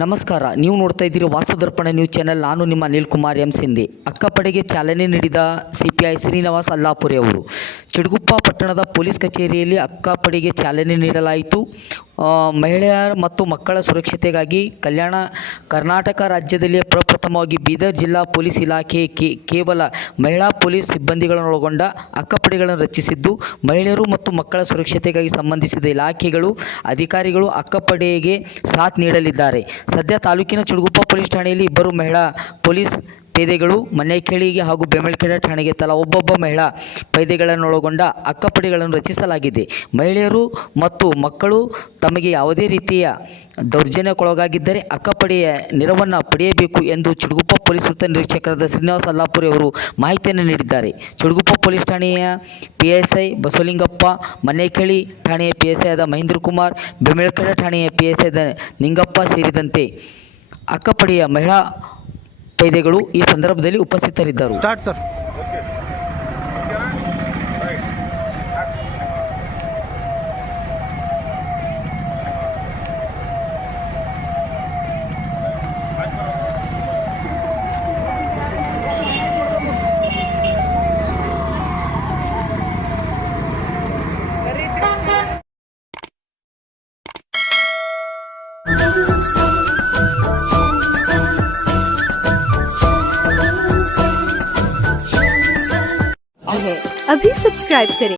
ನಮಸ್ಕಾರ, ನೀವು ನೋಡ್ತಾ ಇದ್ದೀರಿ ವಾಸುದರ್ಪಣ ನ್ಯೂಸ್ ಚಾನೆಲ್. ನಾನು ನಿಮ್ಮ ಅನಿಲ್ ಕುಮಾರ್ ಎಂ ಸಿಂಧೆ. ಅಕ್ಕಪಡೆಗೆ ಚಾಲನೆ ನೀಡಿದ ಸಿಪಿಐ ಶ್ರೀನಿವಾಸ್ ಅಲ್ಲಾಪುರೆ ಅವರು ಚಿಡುಗುಪ್ಪ ಪಟ್ಟಣದ ಪೊಲೀಸ್ ಕಚೇರಿಯಲ್ಲಿ ಅಕ್ಕಪಡೆಗೆ ಚಾಲನೆ ನೀಡಲಾಯಿತು. ಮಹಿಳೆಯರ ಮತ್ತು ಮಕ್ಕಳ ಸುರಕ್ಷತೆಗಾಗಿ ಕರ್ನಾಟಕ ರಾಜ್ಯದಲ್ಲಿ ಪ್ರಪ್ರಥಮವಾಗಿ ಬೀದರ್ ಜಿಲ್ಲಾ ಪೊಲೀಸ್ ಇಲಾಖೆ ಕೇವಲ ಮಹಿಳಾ ಪೊಲೀಸ್ ಸಿಬ್ಬಂದಿಗಳನ್ನೊಳಗೊಂಡ ಅಕ್ಕಪಡೆಗಳನ್ನು ರಚಿಸಿದ್ದು, ಮಹಿಳೆಯರು ಮತ್ತು ಮಕ್ಕಳ ಸುರಕ್ಷತೆಗಾಗಿ ಸಂಬಂಧಿಸಿದ ಇಲಾಖೆಗಳು ಅಧಿಕಾರಿಗಳು ಅಕ್ಕಪಡೆಗೆ ಸಾಥ್ ನೀಡಲಿದ್ದಾರೆ. ಸದ್ಯ ತಾಲೂಕಿನ ಚಿಡುಗುಪ್ಪ ಪೊಲೀಸ್ ಠಾಣೆಯಲ್ಲಿ ಇಬ್ಬರು ಮಹಿಳಾ ಪೊಲೀಸ್ ಪೇದೆಗಳು, ಮನ್ನೇಕೇಳಿಗೆ ಹಾಗೂ ಬೆಮಲ್ಕೆರೆ ಠಾಣೆಗೆ ತಲಾ ಒಬ್ಬೊಬ್ಬ ಮಹಿಳಾ ಪೇದೆಗಳನ್ನೊಳಗೊಂಡ ಅಕ್ಕಪಡೆಗಳನ್ನು ರಚಿಸಲಾಗಿದೆ. ಮಹಿಳೆಯರು ಮತ್ತು ಮಕ್ಕಳು ತಮಗೆ ಯಾವುದೇ ರೀತಿಯ ದೌರ್ಜನ್ಯಕ್ಕೊಳಗಾಗಿದ್ದರೆ ಅಕ್ಕಪಡೆಯ ನೆರವನ್ನು ಪಡೆಯಬೇಕು ಎಂದು ಚಿಡುಗುಪ್ಪ ಪೊಲೀಸ್ ವೃತ್ತ ನಿರೀಕ್ಷಕರಾದ ಶ್ರೀನಿವಾಸ್ ಅಲ್ಲಾಪುರೆ ಅವರು ಮಾಹಿತಿಯನ್ನು ನೀಡಿದ್ದಾರೆ. ಚಿಡುಗುಪ್ಪ ಪೊಲೀಸ್ ಠಾಣೆಯ PSI ಬಸವಲಿಂಗಪ್ಪ, ಮನ್ನೇಕೇಳಿ ಠಾಣೆಯ PSI ಆದ ಮಹೇಂದ್ರ ಕುಮಾರ್, ಬೆಮಲ್ಕೆರೆ ಠಾಣೆಯ PSI ಆದ ನಿಂಗಪ್ಪ ಸೇರಿದಂತೆ ಅಕ್ಕಪಡೆಯ ಮಹಿಳಾ ಪೇದೆಗಳು ಈ ಸಂದರ್ಭದಲ್ಲಿ ಉಪಸ್ಥಿತರಿದ್ದರು. अभी सब्सक्राइब करें